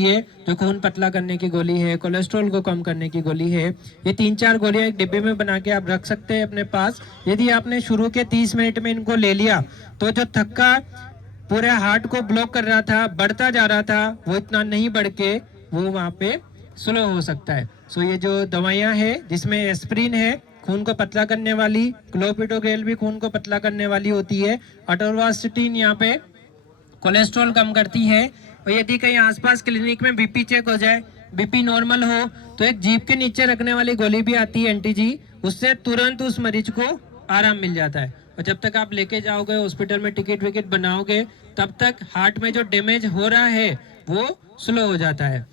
ये जो खून पतला करने की गोली है, कोलेस्ट्रॉल को कम करने की गोली है, ये 3-4 गोलियां एक डिब्बे में बना के आप रख सकते हैं अपने पास। यदि आपने शुरू के 30 मिनट में इनको ले लिया तो जो थक्का पूरे हार्ट को ब्लॉक कर रहा था, बढ़ता जा रहा था, वो इतना नहीं बढ़ के वो वहाँ पे स्लो हो सकता है। सो ये जो दवाइयाँ हैं जिसमें एस्प्रिन है खून को पतला करने वाली, क्लोपिडोग्रेल भी खून को पतला करने वाली होती है, अटोरवास्टिन यहाँ पे कोलेस्ट्रॉल कम करती है। और यदि कहीं आसपास क्लिनिक में बीपी चेक हो जाए, बीपी नॉर्मल हो, तो एक जीभ के नीचे रखने वाली गोली भी आती है एंटी जी, उससे तुरंत उस मरीज को आराम मिल जाता है। और जब तक आप लेके जाओगे हॉस्पिटल में, टिकट विकेट बनाओगे, तब तक हार्ट में जो डैमेज हो रहा है वो स्लो हो जाता है।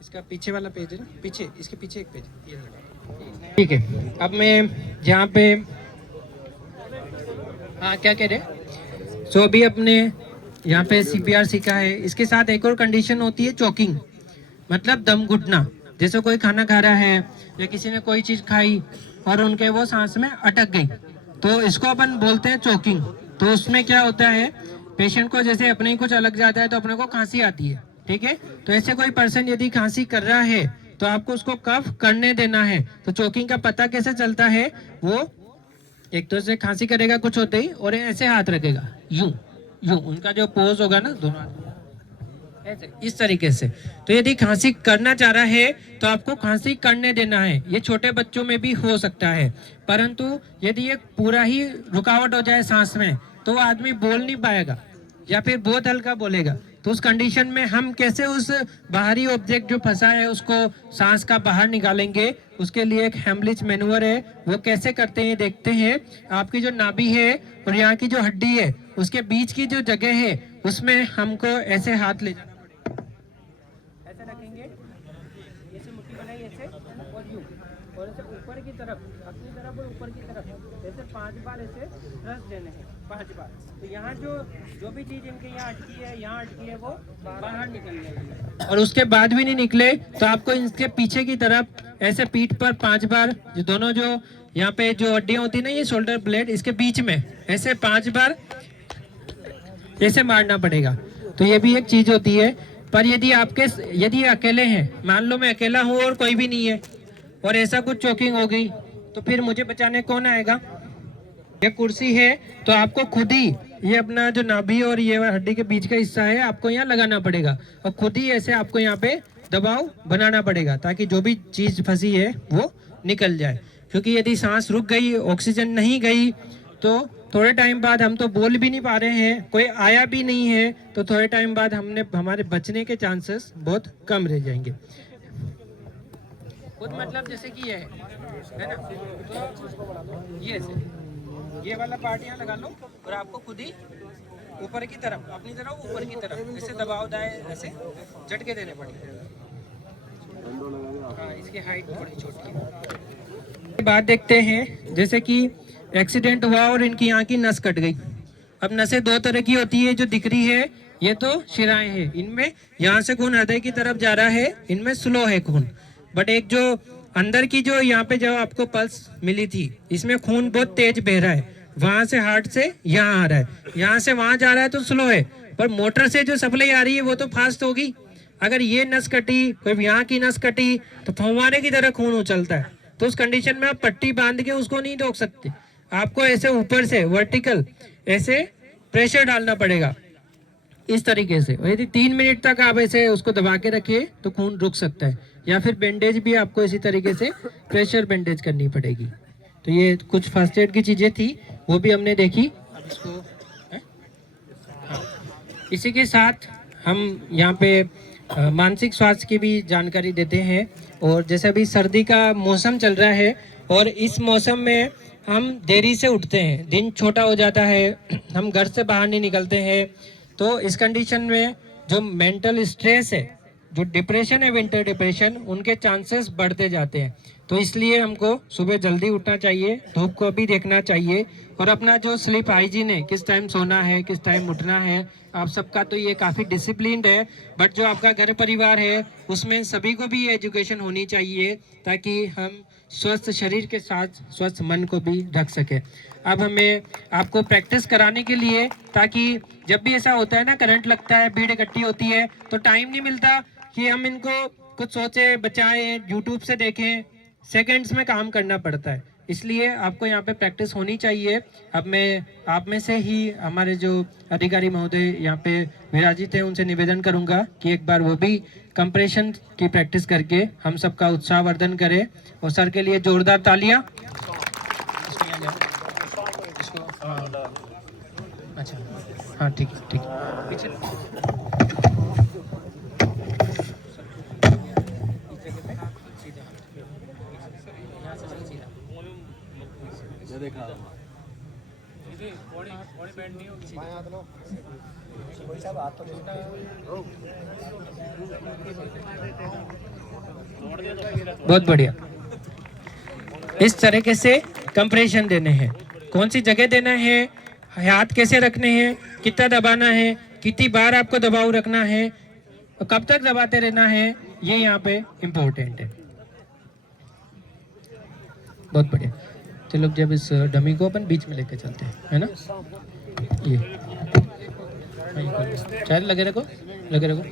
इसका पीछे वाला पेज है ना, पीछे, इसके पीछे एक पेज ये लगा। ठीक है, अब मैं यहाँ पे हाँ क्या कह रहे, सो अभी अपने यहाँ पे सीपीआर सीखा है। इसके साथ एक और कंडीशन होती है चोकिंग, मतलब दम घुटना। जैसे कोई खाना खा रहा है या किसी ने कोई चीज खाई और उनके वो सांस में अटक गई, तो इसको अपन बोलते हैं चोकिंग। तो उसमें क्या होता है, पेशेंट को जैसे अपने ही कुछ अलग जाता है तो अपने को खांसी आती है, ठीक है। तो ऐसे कोई पर्सन यदि खांसी कर रहा है तो आपको उसको कफ करने देना है। तो चोकिंग का पता कैसे चलता है, वो एक तो से खांसी करेगा कुछ होते ही और ऐसे हाथ रखेगा, यूं यूं, उनका जो पोज होगा ना दोनों हाथ ऐसे इस तरीके से। तो यदि खांसी करना चाह रहा है तो आपको खांसी करने देना है। ये छोटे बच्चों में भी हो सकता है, परंतु यदि ये पूरा ही रुकावट हो जाए सांस में तो वो आदमी बोल नहीं पाएगा या फिर बहुत हल्का बोलेगा। तो उस कंडीशन में हम कैसे उस बाहरी ऑब्जेक्ट जो फंसा है उसको सांस का बाहर निकालेंगे, उसके लिए एक हेमलिच मैन्यूवर है, वो कैसे करते हैं देखते हैं। आपकी जो नाभि है और यहाँ की जो हड्डी है उसके बीच की जो जगह है उसमें हमको ऐसे हाथ ले जाना पड़ेगा, ऐसे रखेंगे, ऐसे मुट्ठी बनाई ऐसे और यूं, और ऐसे ऊपर की तरफ, अपनी तरफ और ऊपर की तरफ ऐसे 5 बार ऐसे थ्रस्ट देने हैं, 5 बार। तो यहाँ जो भी चीज इनके यहाँ अटकी है वो बाहर निकल जाएगी। और उसके बाद भी नहीं निकले तो आपको इनके पीछे की तरफ ऐसे पीठ पर 5 बार, जो दोनों जो यहाँ पे जो हड्डियां होती है ना, ये शोल्डर ब्लेड, इसके बीच में ऐसे 5 बार ऐसे मारना पड़ेगा। तो ये भी एक चीज होती है। पर यदि अकेले हैं, मान लो मैं अकेला हूँ और कोई भी नहीं है और ऐसा कुछ चोकिंग हो गई, तो फिर मुझे बचाने कौन आएगा। ये कुर्सी है तो आपको खुद ही ये अपना जो नाभि और ये हड्डी के बीच का हिस्सा है आपको यहाँ लगाना पड़ेगा और खुद ही ऐसे आपको यहाँ पे दबाव बनाना पड़ेगा ताकि जो भी चीज फंसी है वो निकल जाए। क्योंकि यदि सांस रुक गई, ऑक्सीजन नहीं गई, तो थोड़े टाइम बाद हम तो बोल भी नहीं पा रहे हैं, कोई आया भी नहीं है, तो थोड़े टाइम बाद हमारे बचने के चांसेस बहुत कम रह जाएंगे। खुद मतलब जैसे कि ये है ना, तो ये वाला पार्ट यहाँ लगा लो और आपको खुद ही ऊपर की तरफ, अपनी तरफ ऊपर की तरफ ऐसे दबाव दाए, ऐसे झटके देने पड़ेंगे। हाँ, इसकी हाइट थोड़ी छोटी है। बात देखते हैं, जैसे कि एक्सीडेंट हुआ और इनकी यहाँ की नस कट गई। अब नसें 2 तरह की होती है, जो दिख रही है ये तो शिराएं हैं, इनमें यहाँ से खून हृदय की तरफ जा रहा है, इनमें स्लो है खून। बट एक जो अंदर की जो यहाँ पे जब आपको पल्स मिली थी, इसमें खून बहुत तेज बह रहा है, वहां से हार्ट से यहाँ आ रहा है, यहाँ से वहां जा रहा है तो स्लो है। पर मोटर से जो सप्लाई आ रही है वो तो फास्ट होगी। अगर ये नस कटी, कोई यहाँ की नस कटी, तो फव्वारे की तरह खून उछलता है। तो उस कंडीशन में आप पट्टी बांध के उसको नहीं रोक सकते, आपको ऐसे ऊपर से वर्टिकल ऐसे प्रेशर डालना पड़ेगा इस तरीके से। और यदि 3 मिनट तक आप ऐसे उसको दबा के रखिए तो खून रुक सकता है, या फिर बैंडेज भी आपको इसी तरीके से प्रेशर बैंडेज करनी पड़ेगी। तो ये कुछ फर्स्ट एड की चीजें थी, वो भी हमने देखी। अब इसको हाँ, इसी के साथ हम यहाँ पे मानसिक स्वास्थ्य की भी जानकारी देते हैं। और जैसे अभी सर्दी का मौसम चल रहा है और इस मौसम में हम देरी से उठते हैं, दिन छोटा हो जाता है, हम घर से बाहर नहीं निकलते हैं। तो इस कंडीशन में जो मेंटल स्ट्रेस है, जो डिप्रेशन है, विंटर डिप्रेशन, उनके चांसेस बढ़ते जाते हैं। तो इसलिए हमको सुबह जल्दी उठना चाहिए, धूप को भी देखना चाहिए, और अपना जो स्लीप हाइजीन है, किस टाइम सोना है, किस टाइम उठना है, आप सबका तो ये काफ़ी डिसिप्लिन्ड है। बट जो आपका घर परिवार है उसमें सभी को भी एजुकेशन होनी चाहिए ताकि हम स्वस्थ शरीर के साथ स्वस्थ मन को भी रख सके। अब हमें आपको प्रैक्टिस कराने के लिए, ताकि जब भी ऐसा होता है ना, करंट लगता है, भीड़ इकट्ठी होती है, तो टाइम नहीं मिलता कि हम इनको कुछ सोचे बचाएं, यूट्यूब से देखें, सेकंड्स में काम करना पड़ता है। इसलिए आपको यहाँ पे प्रैक्टिस होनी चाहिए। अब मैं आप में से ही हमारे जो अधिकारी महोदय यहाँ पे विराजित हैं उनसे निवेदन करूँगा कि एक बार वो भी कंप्रेशन की प्रैक्टिस करके हम सबका उत्साहवर्धन करें। और सर के लिए जोरदार तालियां। अच्छा हाँ ठीक है ठीक है। बहुत बढ़िया। इस तरीके से कंप्रेशन देने हैं, कौन सी जगह देना है, हाथ कैसे रखने हैं, कितना दबाना है, कितनी बार आपको दबाव रखना है, कब तक दबाते रहना है, ये यहाँ पे इम्पोर्टेंट है। बहुत बढ़िया। चलो जब इस डमी को अपन बीच में लेके चलते हैं, है ना। ये शायद लगे रखो, लगे रखो।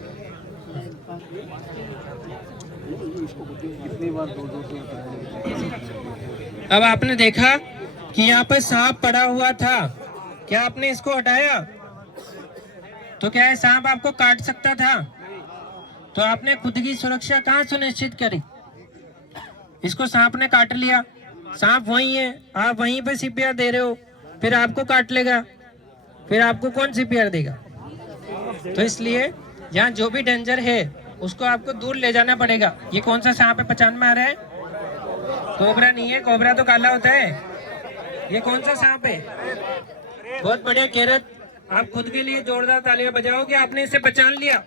अब आपने देखा कि यहाँ पर सांप पड़ा हुआ था, क्या आपने इसको हटाया? तो क्या है, सांप आपको काट सकता था? तो आपने खुद की सुरक्षा कहाँ सुनिश्चित करी? इसको सांप ने काट लिया, सांप वही है, आप वहीं पे सीपीआर दे रहे हो, फिर आपको काट लेगा, फिर आपको कौन सीपीआर देगा? तो इसलिए यहाँ जो भी डेंजर है उसको आपको दूर ले जाना पड़ेगा। ये कौन सा सांप है पहचान में आ रहा है? कोबरा नहीं है, कोबरा तो काला होता है। ये कौन सा सांप है? बहुत बढ़िया केरत, आप खुद के लिए जोरदार तालियां बजाओ कि आपने इसे पहचान लिया।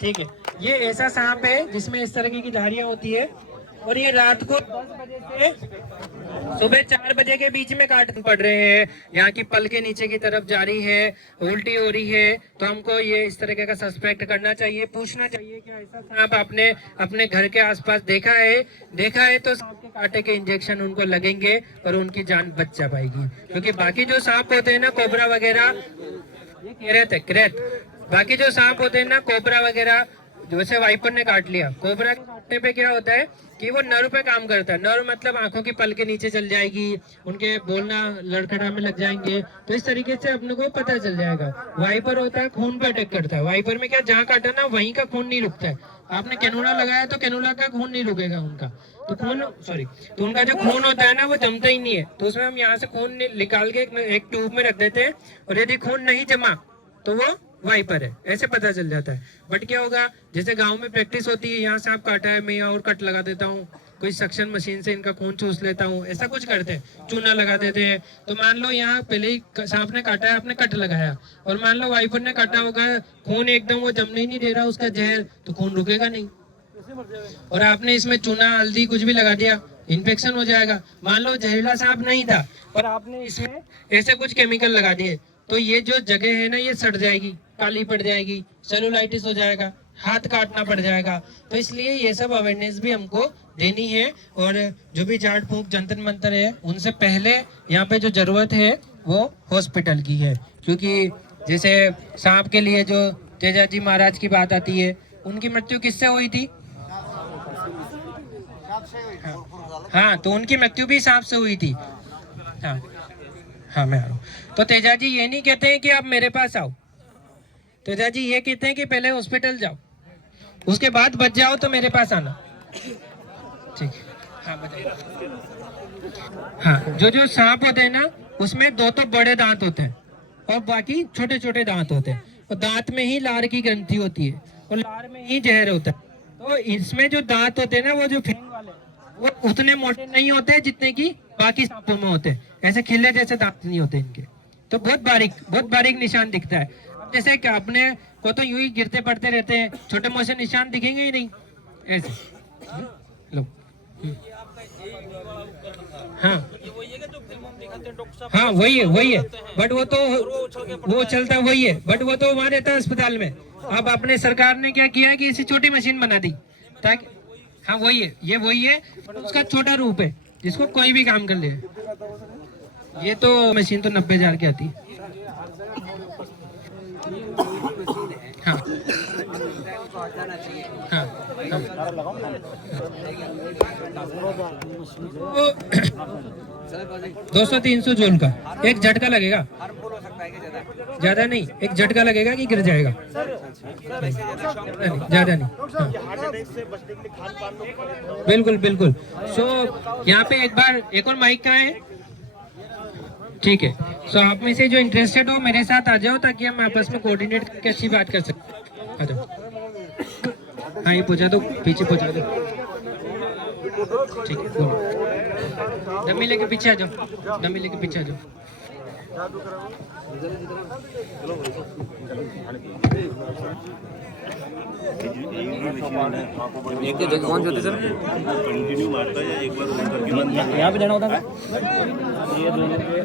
ठीक है, ये ऐसा सांप है जिसमें इस तरह की धारियां होती है और ये रात को 10 बजे से सुबह 4 बजे के बीच में काट पड़ रहे हैं। यहाँ की पल के नीचे की तरफ जा रही है, उल्टी हो रही है, तो हमको ये इस तरीके का सस्पेक्ट करना चाहिए, पूछना चाहिए कि ऐसा सांप आपने अपने घर के आसपास देखा है? देखा है तो सांप के कांटे के इंजेक्शन उनको लगेंगे और उनकी जान बच जा पाएगी। क्योंकि बाकी जो सांप होते हैं ना, कोबरा वगैरह, ये केरत है, केरत। बाकी जो सांप होते हैं ना, कोबरा वगैरह, जैसे वाइपर ने काट लिया, कोबरा के काटने पे क्या होता है कि वो नर्व पे काम करता है। नर्व मतलब आंखों की पल के नीचे चल जाएगी, उनके बोलना लड़खड़ाने लग जाएंगे, तो इस तरीके से अपने को पता चल जाएगा। वाइपर होता है, खून पे अटैक करता है। वाइपर में क्या, जहाँ काटा ना वहीं का खून नहीं रुकता है। आपने कैनुला लगाया तो कैनुला का खून नहीं रुकेगा उनका, तो खून तो उनका जो खून होता है ना वो जमता ही नहीं है। तो उसमें हम यहाँ से खून निकाल के एक ट्यूब में रख देते हैं और यदि खून नहीं जमा तो वो वाइपर है, ऐसे पता चल जाता है। बट क्या होगा, जैसे गांव में प्रैक्टिस होती है, यहाँ सांप काटा है, मैं यहाँ और कट लगा देता हूँ, कोई सक्शन मशीन से इनका खून चूस लेता हूँ, ऐसा कुछ करते हैं, चूना लगा देते हैं। तो मान लो यहाँ पहले ही सांप ने काटा है, आपने कट लगाया, और मान लो वाइपर ने काटा होगा, खून एकदम वो जमने ही नहीं दे रहा उसका जहर, तो खून रुकेगा नहीं। और आपने इसमें चूना, हल्दी कुछ भी लगा दिया, इन्फेक्शन हो जाएगा। मान लो जहरीला सांप नहीं था और आपने इसमें ऐसे कुछ केमिकल लगा दिए, तो ये जो जगह है ना ये सड़ जाएगी, काली पड़ जाएगी, सेलुलाइटिस हो जाएगा, हाथ काटना पड़ जाएगा। तो इसलिए ये सब अवेयरनेस भी हमको देनी है। और जो भी झाड़ फूंक जंतर मंतर है, उनसे पहले यहाँ पे जो जरूरत है वो हॉस्पिटल की है। क्योंकि जैसे सांप के लिए जो तेजाजी महाराज की बात आती है, उनकी मृत्यु किससे हुई थी? हाँ, तो उनकी मृत्यु भी सांप से हुई थी। हाँ मैं आ रहा हूँ। तो तेजाजी ये नहीं कहते हैं कि आप मेरे पास आओ, तेजाजी ये कहते हैं कि पहले हॉस्पिटल जाओ, उसके बाद बच जाओ तो मेरे पास आना। ठीक है, हाँ बताइए। हाँ, जो सांप होते हैं ना, उसमें 2 तो बड़े दांत होते हैं और बाकी छोटे छोटे दांत होते हैं, और दांत में ही लार की ग्रंथि होती है और लार में ही जहर होता है। तो इसमें जो दांत होते हैं ना, वो जो फेंग वाले, वो उतने मोटे नहीं होते जितने की बाकी सांपों में होते हैं। ऐसे खिले जैसे दांत नहीं होते इनके, तो बहुत बारीक निशान दिखता है। अब जैसे कि अपने को तो यूं ही गिरते पड़ते रहते हैं, छोटे मोटे निशान दिखेंगे ही नहीं ऐसे। लो हाँ हाँ वही है, बट वो चलता वही है, बट वो तो वहाँ रहता है अस्पताल में। अब अपने सरकार ने क्या किया कि ऐसी छोटी मशीन बना दी ताकि, हाँ वही है, ये वही है, बट उसका छोटा रूप है जिसको कोई भी काम कर ले। ये तो मशीन तो 90,000 की आती है। हाँ हाँ, दो 200-300 जूल का एक झटका लगेगा, ज्यादा नहीं, एक झटका लगेगा कि गिर जाएगा, नहीं, ज्यादा नहीं। हाँ। बिल्कुल बिल्कुल। सो यहाँ पे एक बार एक और माइक कहाँ है? ठीक है। सो आप में से जो इंटरेस्टेड हो मेरे साथ आ जाओ ताकि हम आपस में कोऑर्डिनेट करके अच्छी बात कर सकते। आ जाओ। हाँ ये पहुंचा दो, पीछे पहुंचा दो। ठीक है, डमी लेके पीछे आ जाओ, डमी लेके पीछे आ जाओ। एक जगह कौन से होते सर? कंटिन्यू मारता है या एक बार ऑन करके यहाँ पे जाना होता है? ये दोनों पे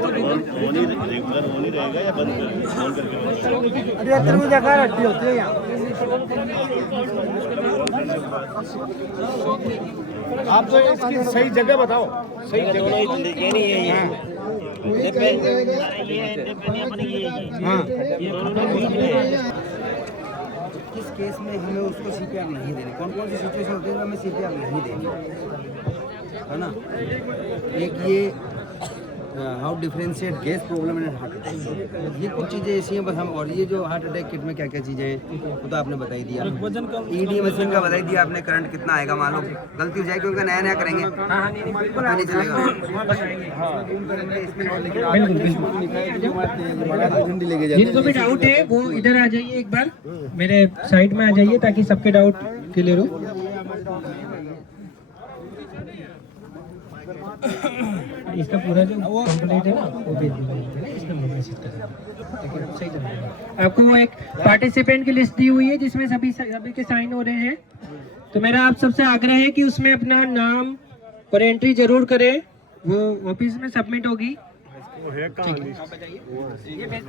ऑन ही रेगुलर ऑन ही रहेगा या बंद ऑन करके? अरे तेरे जगह रखी होती है यहाँ। आप तो इसकी सही जगह बताओ, सही जगह। ये नहीं है ये। हाँ। किस केस में हमें उसको सीपीआर नहीं देनी, कौन कौन सी सिचुएशन होती है हमें सीपीआर नहीं देनी, है ना। एक ये how differentiate gas problem and heart attack, ये कुछ चीज़ें ऐसी हैं बस हम। और ये जो हार्ट अटैक किट में क्या क्या चीज़ें हैं वो तो आपने बताई दिया, ईडी मशीन का बताई दिया आपने, करंट कितना आएगा, मान लो गलती हो जाएगी उनका नया नया करेंगे, पता नहीं चलेगा। जिनको भी डाउट है वो इधर आ जाइए, एक बार मेरे साइड में आ जाइए ताकि सबके डाउट क्लियर हो। इसका पूरा जो कंप्लीट है ना वो भेज दीजिए, इसमें मैसेज कर देना, लेकिन सही चलेगा। आपको वो एक पार्टिसिपेंट की लिस्ट दी हुई है जिसमें सभी के साइन हो रहे हैं, तो मेरा आप सबसे आग्रह है कि उसमें अपना नाम और एंट्री जरूर करें, वो ऑफिस में सबमिट होगी। ठीक है।